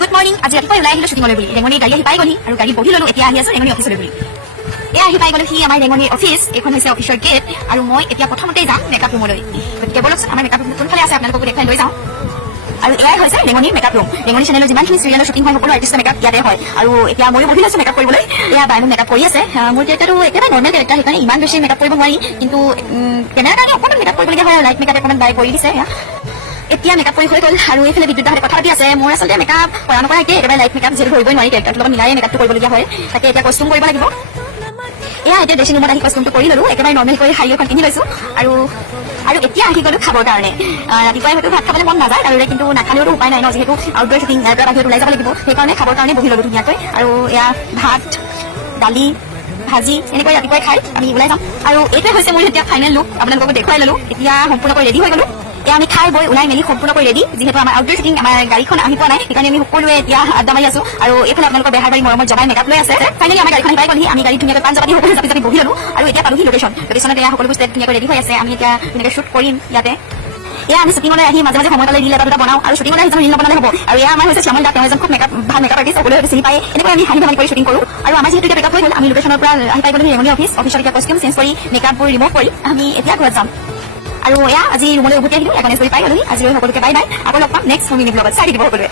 Good morning. আজি ৰাতিপুৱাই ওলাই আহিলো শ্বুটিঙলৈ বুলি। ৰেঙনিৰ গাড়ী আহি পাই গ'লহি আৰু গাড়ী বহি ল'লো। এতিয়া আহি আছো ৰেঙনি অফিচলৈ বুলি। আহি পাই গ'লো সি আমাৰ ৰেঙনিৰ অফিচ। এইখন হৈছে অফিচৰ গেট আৰু মই এতিয়া প্ৰথমতেই যাম মেকআপ ৰুমলৈ। গতিকে বলকচোন আমাৰ মেকআপ ৰুম কোনফালে আছে আপোনালোককো দেখুৱাই লৈ যাওঁ। আৰু এয়াই হৈছে ৰেঙনিৰ মেকআপ ৰুম। ৰেঙনি চেনেলৰ যিমানখিনি চিৰিয়েলৰ শ্বুটিং হয় সকলো আৰ্টিষ্টৰ মেকআপ ইয়াতে হয়। আৰু এতিয়া ময়ো বহি লৈছো মেকআপ কৰিবলৈ। এয়া বাই মোক মেকআপ কৰি আছে। মোৰ কেৰেক্টাৰটো একেবাৰে নৰ্মেল কেৰেক্টাৰ, সেইকাৰণে ইমান বেছি মেকআপ কৰিব নোৱাৰি, কিন্তু কেমেৰাৰ কাৰণে অকণমান মেকআপ কৰিবলগীয়া হয়। লাইট মেকআপ অকণমান বাই কৰি দিছে। এতিয়া মেকআপ কৰি হৈ গ'ল আৰু এইফালে বিদ্যুৎ কথা পাতি আছে। মোৰ আচলতে মেকআপ কৰা নকৰা একে, একেবাৰে লাইট মেকআপ যিহেতু ধৰিবই নোৱাৰি, কেৰেক্টাৰটোৰ লগত মিলাই মেকআপটো কৰিবলগীয়া হয়। তাকে এতিয়া কষ্টিউম কৰিব লাগিব। এতিয়া ড্ৰেছিং ৰুমত আহি কষ্টিউমটো কৰি ল'লো। একেবাৰে নৰ্মেল কৰি শাৰী এখন পিন্ধি লৈছো আৰু এতিয়া আহি গ'লো খাবৰ কাৰণে। ৰাতিপুৱাই হয়তো ভাত খাবলৈ মন নাযায় আৰু কিন্তু নাখালেওতো উপায় নাই ন, যিহেতু আউটডোৰ শ্বুটিং ইয়াৰ পৰা বাহিৰত ওলাই যাব লাগিব। সেইকাৰণে খাবৰ কাৰণে বহি ল'লো ধুনীয়াকৈ। আৰু এয়া ভাত, দালি, ভাজি এনেকৈ ৰাতিপুৱাই খাই আমি ওলাই যাম। আৰু এইটোৱে হৈছে মোৰ এতিয়া ফাইনেল লুক। আপোনালোকক দেখুৱাই ল'লো। এতিয়া সম্পূৰ্ণকৈ ৰেডি হৈ গ'লো। এতিয়া আমি খাই বৈ ওলাই মেলি সম্পূৰ্ণকৈ ৰেডি। যিহেতু আমাৰ আউটডোৰ শ্বুটিং, আমাৰ গাড়ীখন আহি পোৱা নাই, সেইকাৰণে আমি সকলোৱে এতিয়া আড্ডা মাৰি আছো। আৰু এইফালে আপোনালোকৰ বেহাৰবাৰী মৰমত জমাই মেকআপ লৈ আছে। ফাইনেলি আমাৰ গাড়ীখন আহি পাই গ'লহি। আমি গাড়ী ধুনীয়াকৈ পাণ জাপি সকলো জাপি বহি ল'লো আৰু এতিয়া পালোহি লোকেশ্যনত এয়া সকলোবোৰ ষ্টেপ ধুনীয়াকৈ ৰেডি হৈ আছে। আমি এতিয়া ধুনীয়াকৈ শ্বুট কৰিম ইয়াতে। এয়া আমি শ্বুটিঙলৈ আহি মাজে মাজে সময় পালে ৰিল এটা বনাওঁ আৰু শ্বুটিঙলৈ আহি ৰিল নবনালে হ'ব। আৰু এয়া আমাৰ হৈছে শ্যামল দা, তেওঁ এজন খুব ভাল মেকআপ আৰ্টিষ্ট, সকলোৱে চিনি পায়। এনেকৈ আমি হাঁহি ধেমালি কৰি শ্বুটিং কৰোঁ। আৰু আমাৰ যিহেতু এতিয়া মেকআপ হৈ গ'ল, আমি লোকেশ্যনৰ পৰা আহি পাই গ'লো ৰেঙনি অফিচত। এতিয়া কষ্টিউম চেঞ্জ কৰি মেকআপবোৰ ৰিমুভ কৰি আমি এতিয়া ঘৰত যাম। আৰু এয়া আজি ৰুমলৈ উভতি আহিলো। এগণেশ কৰি পাই গ'লোহি। আজিলৈ সকলোকে বাই বাই। আকৌ লগ পাম নেক্সট মিনি ব্লগত। চাই দিব সকলোৱে।